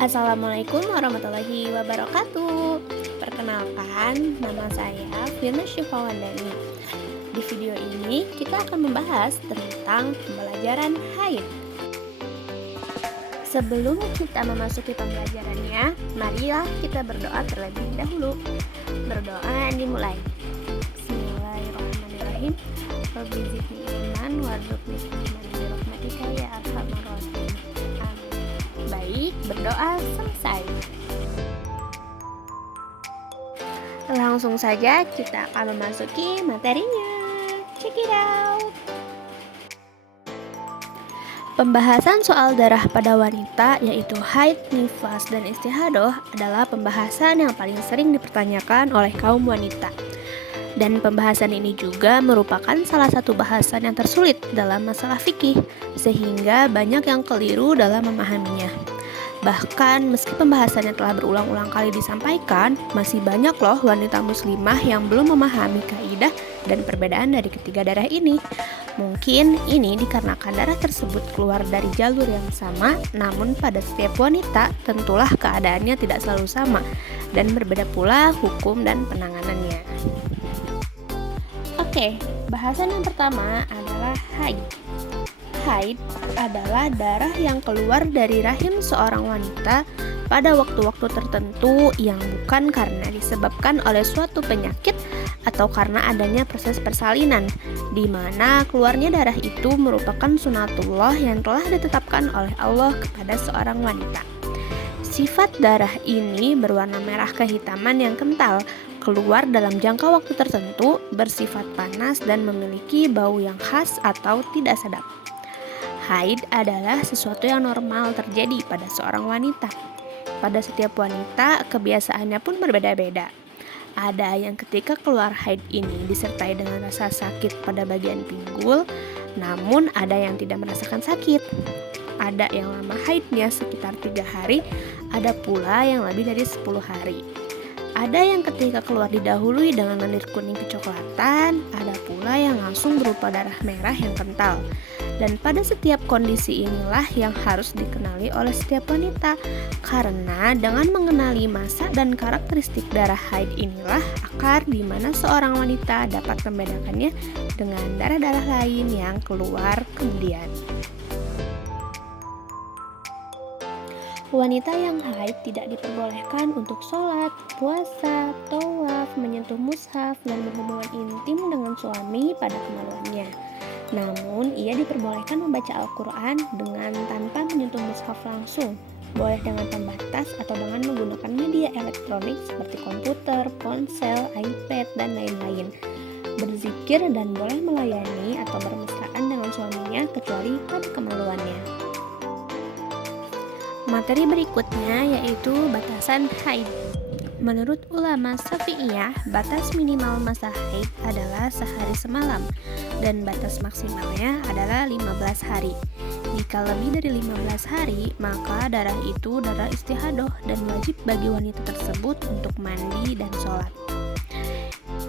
Assalamualaikum warahmatullahi wabarakatuh. Perkenalkan, nama saya Firna Syifawandani. Di video ini kita akan membahas tentang pembelajaran haid. Sebelum kita memasuki pembelajarannya, marilah kita berdoa terlebih dahulu. Berdoa dimulai. Bismillahirrahmanirrahim. Rabbi zidni ilman warzuqni hikmah bi rahmatika ya arhamar rahimin. Amin. Baik, berdoa selesai. Langsung saja kita akan memasuki materinya. Check it out. Pembahasan soal darah pada wanita, yaitu haid, nifas, dan istihadoh, adalah pembahasan yang paling sering dipertanyakan oleh kaum wanita. Dan pembahasan ini juga merupakan salah satu bahasan yang tersulit dalam masalah fikih, sehingga banyak yang keliru dalam memahaminya. Bahkan meski pembahasannya telah berulang-ulang kali disampaikan, masih banyak loh wanita muslimah yang belum memahami kaidah dan perbedaan dari ketiga darah ini. Mungkin ini dikarenakan darah tersebut keluar dari jalur yang sama, namun pada setiap wanita tentulah keadaannya tidak selalu sama, dan berbeda pula hukum dan penanganannya. Oke, bahasan yang pertama adalah haid. Haid adalah darah yang keluar dari rahim seorang wanita pada waktu-waktu tertentu yang bukan karena disebabkan oleh suatu penyakit atau karena adanya proses persalinan, di mana keluarnya darah itu merupakan sunatullah yang telah ditetapkan oleh Allah kepada seorang wanita. Sifat darah ini berwarna merah kehitaman yang kental, keluar dalam jangka waktu tertentu, bersifat panas dan memiliki bau yang khas atau tidak sedap. Haid adalah sesuatu yang normal terjadi pada seorang wanita. Pada setiap wanita, kebiasaannya pun berbeda-beda. Ada yang ketika keluar haid ini disertai dengan rasa sakit pada bagian pinggul, namun ada yang tidak merasakan sakit. Ada yang lama haidnya sekitar 3 hari, ada pula yang lebih dari 10 hari. Ada yang ketika keluar didahului dengan lendir kuning kecoklatan, ada pula yang langsung berupa darah merah yang kental. Dan pada setiap kondisi inilah yang harus dikenali oleh setiap wanita, karena dengan mengenali masa dan karakteristik darah haid inilah akar di mana seorang wanita dapat membedakannya dengan darah-darah lain yang keluar kemudian. Wanita yang haid tidak diperbolehkan untuk sholat, puasa, tawaf, menyentuh mushaf, dan berhubungan intim dengan suami pada kemaluannya. Namun, ia diperbolehkan membaca Al-Quran dengan tanpa menyentuh mushaf langsung, boleh dengan pembatas atau dengan menggunakan media elektronik seperti komputer, ponsel, iPad, dan lain-lain. Berzikir dan boleh melayani atau bermesraan dengan suaminya kecuali pada kemaluannya. Materi berikutnya yaitu batasan haid. Menurut ulama Syafi'iyah, batas minimal masa haid adalah sehari semalam dan batas maksimalnya adalah 15 hari. Jika lebih dari 15 hari, maka darah itu darah istihadoh dan wajib bagi wanita tersebut untuk mandi dan sholat.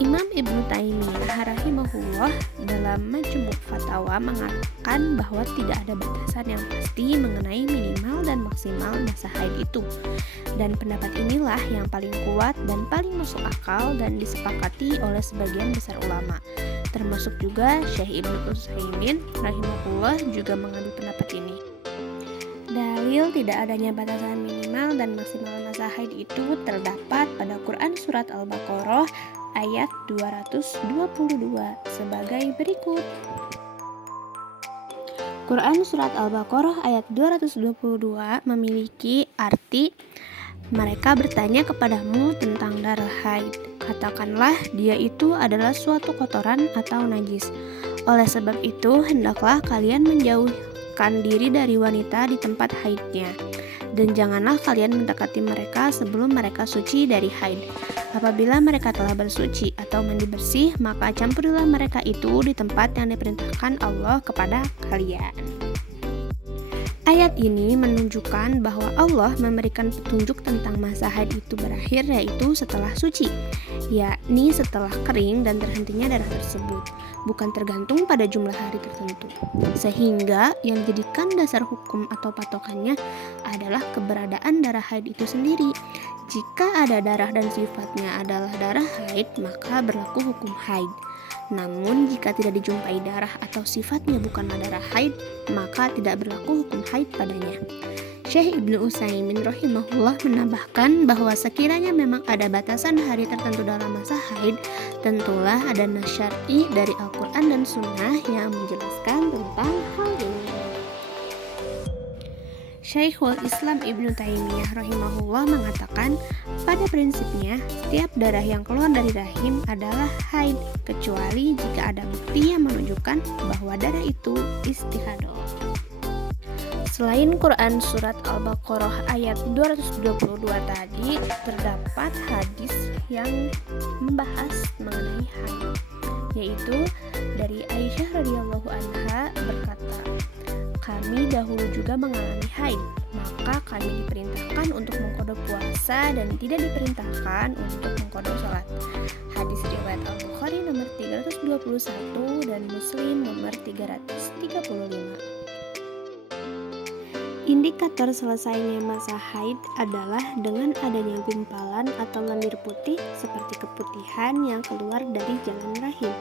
Imam Ibnu Taimiyah rahimahullah dalam Majmu' Fatawa mengatakan bahwa tidak ada batasan yang pasti mengenai minimal dan maksimal masa haid itu. Dan pendapat inilah yang paling kuat dan paling masuk akal dan disepakati oleh sebagian besar ulama. Termasuk juga Syekh Ibnu Utsaimin rahimahullah juga mengambil pendapat ini. Dalil tidak adanya batasan minimal dan maksimal masa haid itu terdapat pada Quran Surat Al-Baqarah ayat 222 sebagai berikut. Quran Surat Al-Baqarah ayat 222 memiliki arti, mereka bertanya kepadamu tentang darah haid. Katakanlah dia itu adalah suatu kotoran atau najis. Oleh sebab itu, hendaklah kalian menjauhkan diri dari wanita di tempat haidnya. Dan janganlah kalian mendekati mereka sebelum mereka suci dari haid. Apabila mereka telah bersuci atau mandi bersih, maka campurilah mereka itu di tempat yang diperintahkan Allah kepada kalian. Ayat ini menunjukkan bahwa Allah memberikan petunjuk tentang masa haid itu berakhir, yaitu setelah suci, yakni setelah kering dan terhentinya darah tersebut. bukan tergantung pada jumlah hari tertentu. Sehingga yang dijadikan dasar hukum atau patokannya adalah keberadaan darah haid itu sendiri. Jika ada darah dan sifatnya adalah darah haid, maka berlaku hukum haid. Namun jika tidak dijumpai darah atau sifatnya bukanlah darah haid, maka tidak berlaku hukum haid padanya. Syekh Ibnu Utsaimin rahimahullah menambahkan bahwa sekiranya memang ada batasan hari tertentu dalam masa haid, tentulah ada nas syar'i dari Al-Quran dan Sunnah yang menjelaskan tentang hal ini. Syekhul Islam Ibnu Taimiyah rahimahullah mengatakan, pada prinsipnya setiap darah yang keluar dari rahim adalah haid, kecuali jika ada bukti yang menunjukkan bahwa darah itu istihadah. Selain Quran surat Al-Baqarah ayat 222 tadi, terdapat hadis yang membahas mengenai haid, yaitu dari Aisyah radhiyallahu anha berkata, kami dahulu juga mengalami haid, maka kami diperintahkan untuk mengqadha puasa dan tidak diperintahkan untuk mengqadha salat. Hadis riwayat Al-Bukhari nomor 321 dan Muslim nomor 335. Indikator selesainya masa haid adalah dengan adanya gumpalan atau lendir putih seperti keputihan yang keluar dari jalan rahim.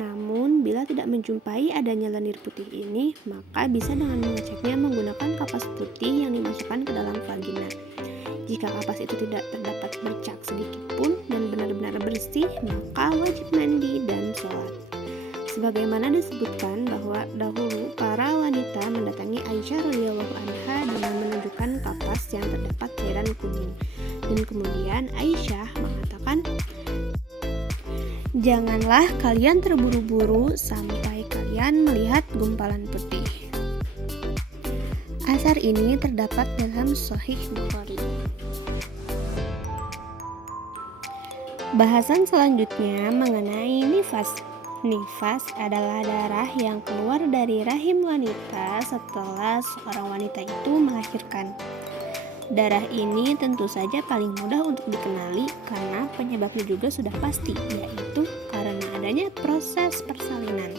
Namun, bila tidak menjumpai adanya lendir putih ini, maka bisa dengan mengeceknya menggunakan kapas putih yang dimasukkan ke dalam vagina. Jika kapas itu tidak terdapat bercak sedikit pun dan benar-benar bersih, maka wajib mandi dan sholat. Sebagaimana disebutkan bahwa dahulu para wanita mendatangi Aisyah radhiyallahu anha dengan menunjukkan kapas yang terdapat cairan kuning, dan kemudian Aisyah mengatakan, janganlah kalian terburu-buru sampai kalian melihat gumpalan putih. Asar ini terdapat dalam Sahih Bukhari. Bahasan selanjutnya mengenai nifas. Nifas adalah darah yang keluar dari rahim wanita setelah seorang wanita itu melahirkan. Darah ini tentu saja paling mudah untuk dikenali karena penyebabnya juga sudah pasti, yaitu karena adanya proses persalinan.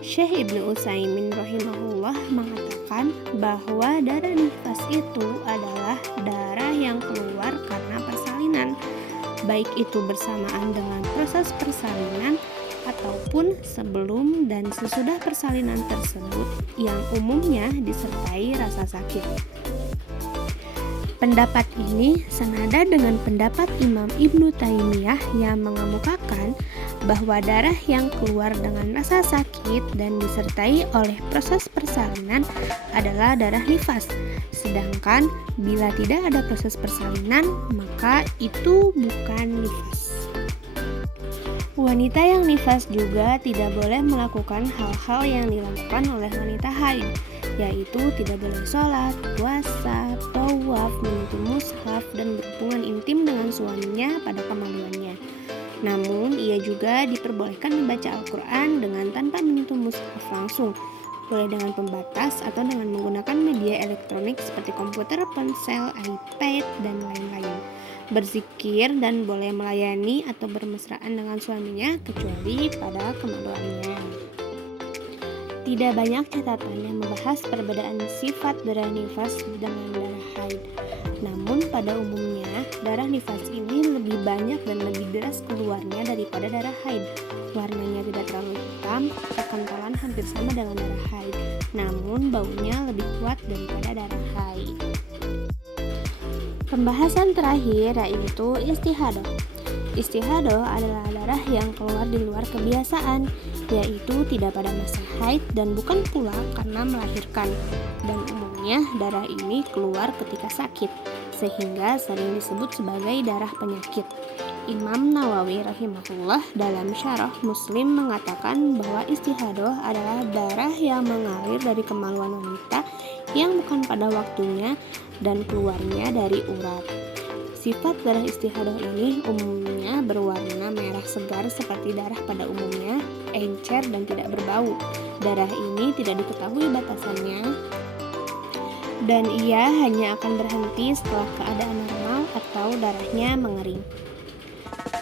Syekh Ibnu Utsaimin rahimahullah mengatakan bahwa darah nifas itu adalah darah yang keluar karena persalinan, baik itu bersamaan dengan proses persalinan ataupun sebelum dan sesudah persalinan tersebut, yang umumnya disertai rasa sakit. Pendapat ini senada dengan pendapat Imam Ibnu Taimiyah yang mengemukakan bahwa darah yang keluar dengan rasa sakit dan disertai oleh proses persalinan adalah darah nifas. Sedangkan bila tidak ada proses persalinan, maka itu bukan nifas. Wanita yang nifas juga tidak boleh melakukan hal-hal yang dilakukan oleh wanita haid, yaitu tidak boleh sholat, puasa, tawaf, menyentuh mushaf, dan berhubungan intim dengan suaminya pada kemaluannya. Namun, ia juga diperbolehkan membaca Al-Quran dengan tanpa menyentuh mushaf langsung, boleh dengan pembatas atau dengan menggunakan media elektronik seperti komputer, ponsel, iPad, dan lain-lain. Berzikir dan boleh melayani atau bermesraan dengan suaminya kecuali pada kemaluannya. Tidak banyak catatan yang membahas perbedaan sifat darah nifas dengan darah haid. Namun pada umumnya darah nifas ini lebih banyak dan lebih deras keluarnya daripada darah haid. Warnanya tidak terlalu hitam, kekentalan hampir sama dengan darah haid, namun baunya lebih kuat daripada darah haid. Pembahasan terakhir yaitu istihadah. Istihadah adalah darah yang keluar di luar kebiasaan, yaitu tidak pada masa haid dan bukan pula karena melahirkan. Dan umumnya darah ini keluar ketika sakit, sehingga sering disebut sebagai darah penyakit. Imam Nawawi rahimahullah dalam Syarah Muslim mengatakan bahwa istihadah adalah darah yang mengalir dari kemaluan wanita yang bukan pada waktunya dan keluarnya dari urat. Sifat darah istihadah ini umumnya berwarna merah segar seperti darah pada umumnya, encer dan tidak berbau. Darah ini tidak diketahui batasannya dan ia hanya akan berhenti setelah keadaan normal atau darahnya mengering.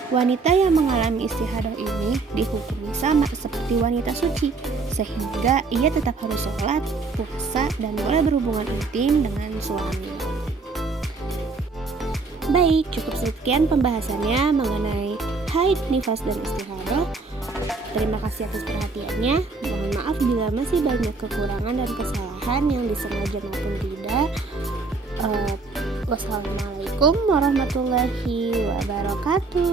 Wanita yang mengalami istihadah ini dihukumi sama seperti wanita suci, sehingga ia tetap harus sholat, puasa, dan boleh berhubungan intim dengan suami. Baik, cukup sekian pembahasannya mengenai haid, nifas, dan istihadah. Terima kasih atas perhatiannya. Mohon maaf bila masih banyak kekurangan dan kesalahan yang disengaja maupun tidak. Wassalamualaikum warahmatullahi wabarakatuh.